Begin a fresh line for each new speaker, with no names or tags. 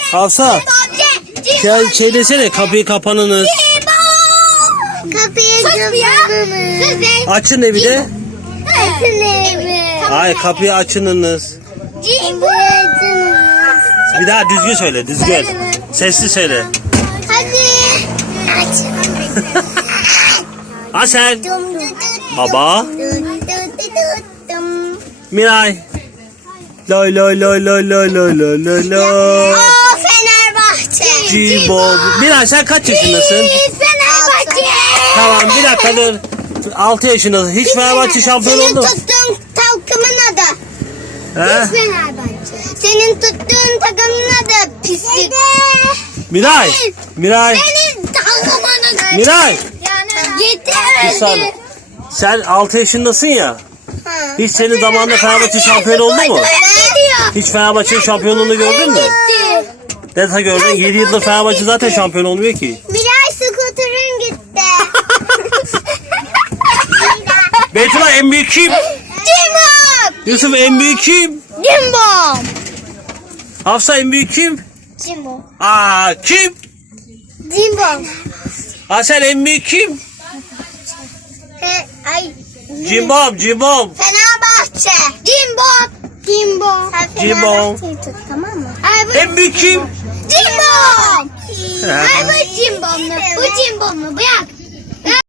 Hafsa. Şey desene, kapıyı kapanınız.
Kapıyı kapanınız.
Açın evi de.
Açın evi.
Hayır, kapıyı açınınız. Bir daha düzgün söyle, düzgün. Sesli söyle.
Hadi. Aç.
Asel. Baba. Miray. Loy loy loy loy loy loy loy loy loy.
Fenerbahçe.
Cibo. Miray, sen kaç yaşındasın?
Fenerbahçe.
Tamam, bir dakika dur. 6 yaşındasın. Hiç Fenerbahçe şampiyon oldu.
Senin tuttuğun takımın adı.
He?
Fenerbahçe. Senin tuttuğun takımın adı pislik.
Miray. Miray.
Senin takımın adı.
Miray. Bir
Yeter.
saniye. Sen 6 yaşındasın ya.
Ha.
Hiç senin zamanında Fenerbahçe şampiyon oldu mu?
Evet.
Hiç Fenerbahçe'nin şampiyonluğunu gördün mü?
Gitti.
Ne gördün? 7 yıldır Fenerbahçe zaten şampiyon olmuyor ki.
Miray skuterın gitti.
Beytullah, en büyük kim?
Cimbom.
Yusuf, en büyük kim?
Cimbom.
Hafsa, en büyük kim?
Cimbom.
Aa, kim?
Cimbom.
Asel, en büyük kim?
Ay.
Cimbom, Cimbom.
Fenerbahçe. Cimbom. Cimbom.
Cimbom.
Tut, tamam mı?
En büyük kim?
Cimbom. Ay bu cimbomlu. Bu cimbomlu. Bırak.